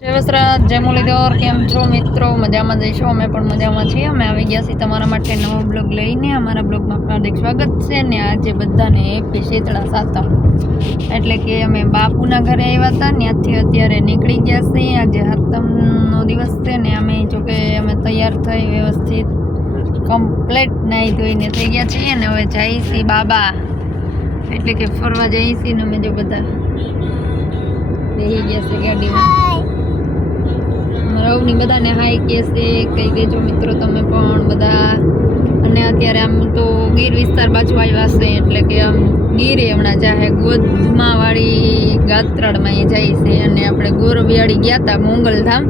જય વસરાજ, જય મુરલીધર, કેમ છો મિત્રો? મજામાં જઈશું અમે પણ મજામાં છીએ. અમે આવી ગયા છીએ તમારા માટે નવો બ્લોગ લઈને. અમારા બ્લોગમાં હાર્દિક સ્વાગત છે ને આજે બધાને હેપી શીતળા સાતમ. એટલે કે અમે બાપુના ઘરે આવ્યા હતા ત્યાંથી અત્યારે નીકળી ગયા છીએ. આજે હતમનો દિવસ છે ને અમે જોકે અમે તૈયાર થઈ, વ્યવસ્થિત, કમ્પ્લેટ નાહી ધોઈને થઈ ગયા છીએ ને હવે જઈશી બાબા. એટલે કે ફરવા છીએ ને અમે જો બધા. બેસી ગયા છે ગાડીમાં. રવની બધાને હાઈ કહેશે કઈ દેજો મિત્રો તમે પણ બધા. અને અત્યારે આમ તો ગીર વિસ્તાર બાજુ આવ્યા છે, એટલે કે આમ ગીરે હમણાં જાહે ગોધમાવાળી ગાત્રાળમાં એ જાય છે, અને આપણે ગોરવિયાળી ગયા હતા મોંગલધામ.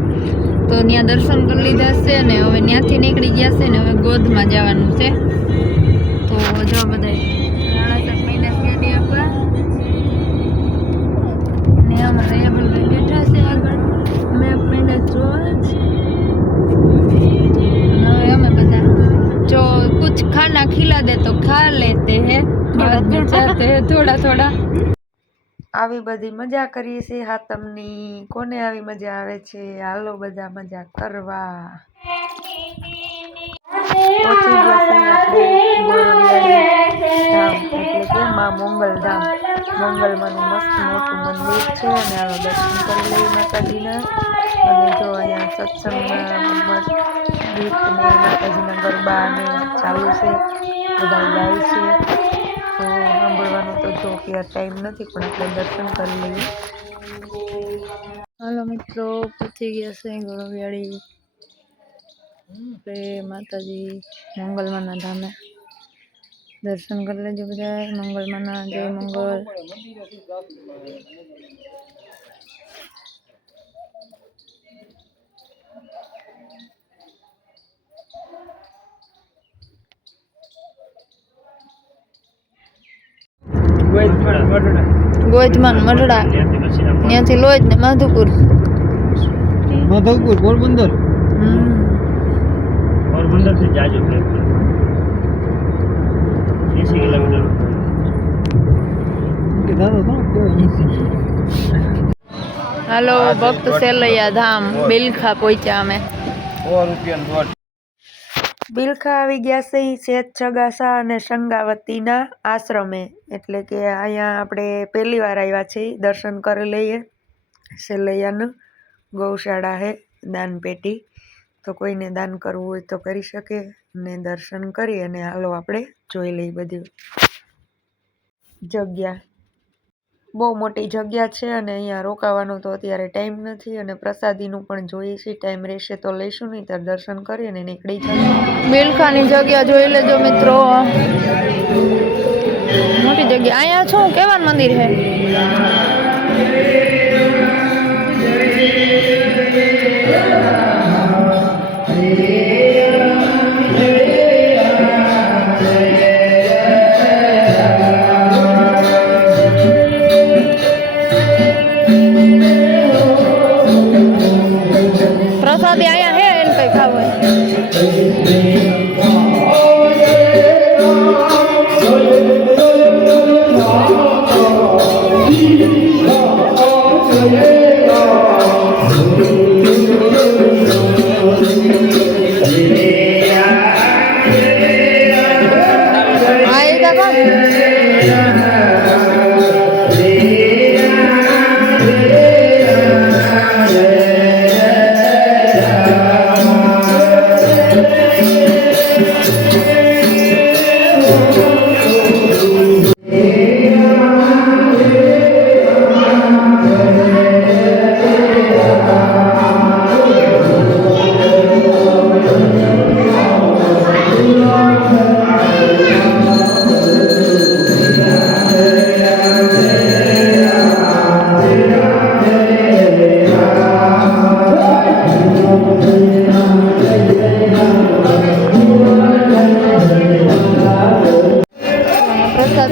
તો ત્યાં દર્શન કરી લીધા છે, અને હવે ત્યાંથી નીકળી ગયા છે, ને હવે ગોધમાં જવાનું છે. તો જો બધા खाना खिला दे तो खा लेते हैं बाद में जाते हैं थोड़ा थोड़ा આવી બધી મજા કરીએ છીએ હાતમની કોને આવી મજા આવે છે હાલો બધા મજા કરવા પહોંચી ગયા છીએ આપણે ગોરવિયાળી ધામ એટલે કે માં મોંગલધામ મોંગલમાંનું મસ્ત મોટું મંદિર છે અને હાલો દર્શન કરી લઈએ માતાજીના અને જો અહીંયા સત્સંગમાં મસ્ત ગીત ને માતાજીના ગરબા ને ચાલુ છે બધા છે. તો તો જો ટાઈમ નથી, પણ આપણે દર્શન કરી લઈએ. હાલો મિત્રો, પહોંચી ગયા છે ગોરવિયાળી આપણે માતાજી મંગલમાના ધામે દર્શન કરી લેજો બધા મંગલમાના જય મંગલ ગોધમાન મઢડા. ત્યાંથી લોજ ને માધુપુર. માધવપુર પોરબંદર? હમ. પોરબંદરથી જાજો પ્રયત્ન એસી કિલોમીટર. કે દાદા તો કેવાય easy. હાલો ભક્ત સેલૈયા ધામ બિલખા પહોંચ્યા અમે. સો રૂપિયાનું દોઢ. બિલખા આવી ગયા છે શેત છગાસા અને શંગાવતીના આશ્રમે. એટલે કે અહીંયા આપણે પહેલી વાર આવ્યા છીએ. દર્શન કરી લઈએ. સેલૈયાનું ગૌશાળા હે દાન પેટી તો કોઈને દાન કરવું હોય તો કરી શકે ને દર્શન કરી અને હાલો આપણે જોઈ લઈએ બધી. જગ્યા. બહુ મોટી જગ્યા છે અને અહીંયા રોકાવાનો તો અત્યારે ટાઈમ નથી અને પ્રસાદીનું પણ જોઈએ છે. ટાઈમ રહેશે તો લઈશું નહીં દર્શન કરી અને નીકળી જશું. બિલખાની જગ્યા જોઈ લેજો મિત્રો. મોટી જગ્યા. અહીંયા શું કેવાનું મંદિર છે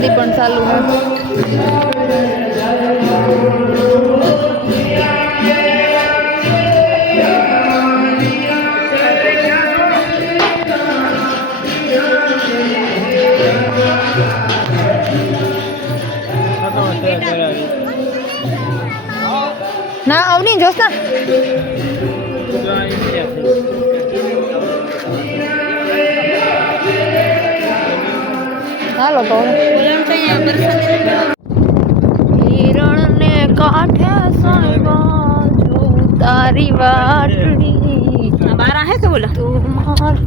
મંદી પણ ચાલુ ના આવની જોશ ના હાલો તો હિરણને કાંઠે તારી વાટડી. બારા હે કે બોલા? તું મારો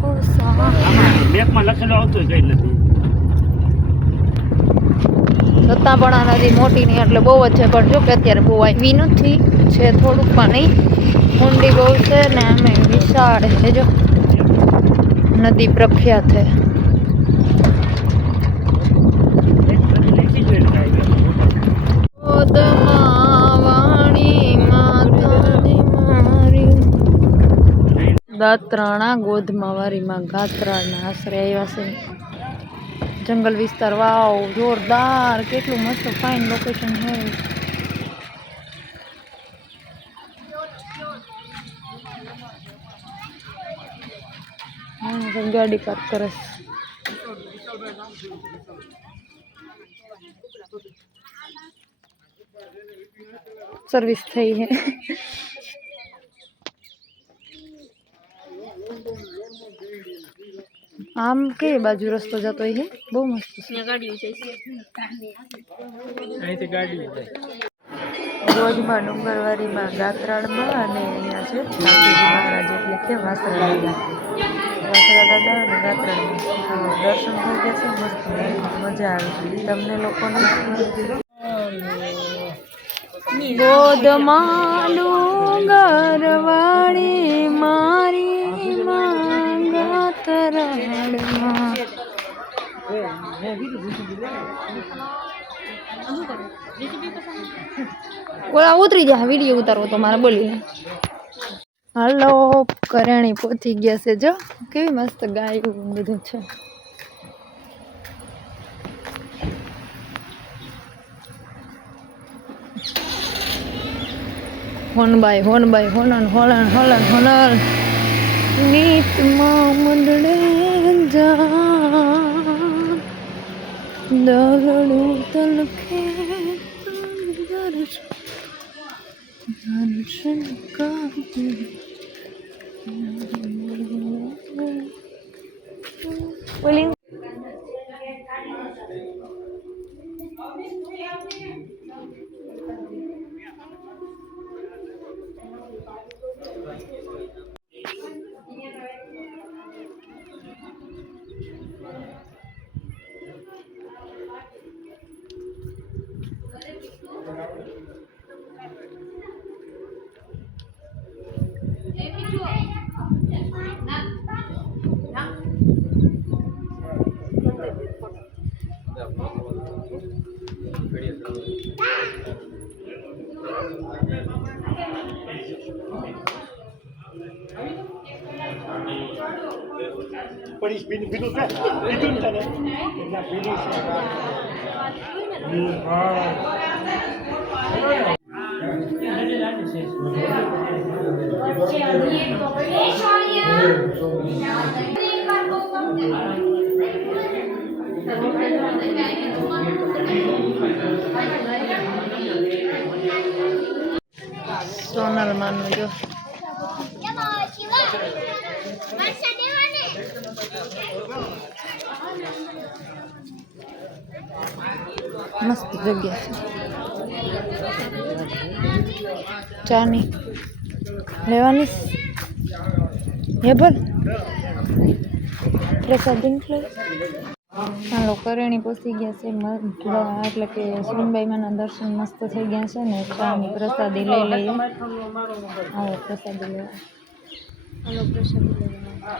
બેકમાં લખેલું આવતું કઈ નથી છતાં પણ આ નદી મોટી નહીં એટલે બહુ જ છે પણ જો કે અત્યારે બહુ આવી નથી. છે થોડુંક પાણી ઊંડી બહુ છે ને અમે વિશાળ છે જો. નદી પ્રખ્યાત છે એક નથી લખી જોઈએ કાંઈ. ગોદમાં વાણી માતાની મારી દાત્રાણા ગોધમાં વારીમાં ગાત્રાના આશરે આવ્યા છે. જંગલ વિસ્તાર, વાવ, જોરદાર, કેટલું મસ્ત ફાઇન લોકેશન છે. હા सब ગાડી પાર્ક કરે છે. સર્વિસ થઈ હે આમ કે બાજુ રસ્તો જતો હે? બહુ મસ્ત છે. રોજમાં ડુંગરવારીમાં ગાત્રાળમાં અને અહીંયા છે મહારાજ એટલે કે વાસરા દાદા વાસરા દાદા અને ગાત્રાળમાં. દર્શન થઈ ગયા છે મસ્ત મજા આવી તમને લોકોને? ગોદમાં ડુંગરવાળી મારી માં ઓલા ઉતરી જા, વીડિયો ઉતારવો તો મારે બોલી હાલો, કરેણી પહોંચી ગયા છે, જો. કેવી મસ્ત ગાયું બધું છે. હોન બાય હોન બાય હોનન, હોલન હોલન હોનલ નીતમાં મંડળે જા દગડું તલખે દર્શન દર્શન કાપે ઓલી સોનલ માનું જો. મસ્ત જગ્યા છે. ચાની લેવાની હે ભલ પ્રસાદ ચાલો કરેણી પહોંચી ગયા છે એટલે કે સુનબાઈમાના દર્શન મસ્ત થઈ ગયા છે ને, ચાની પ્રસાદી લઈ લઈએ. હા, પ્રસાદી લેવા. હાલો, પ્રસાદી લેવા.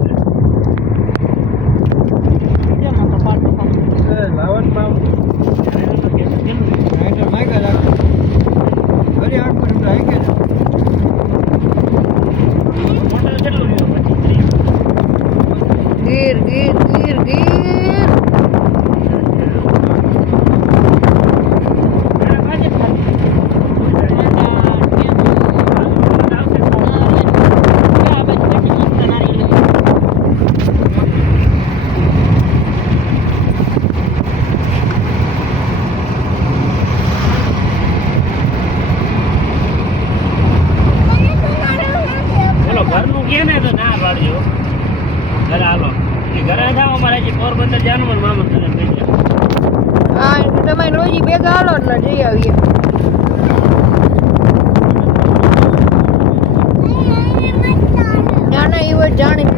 ઘરે ઘરે જાઓ અમારે હજી પોરબંદર જાનું મને મામા હા એટલે તમે રોજી ભેગા હાલો એટલે જઈ આવીએ. ના ના, એ વાત જાણી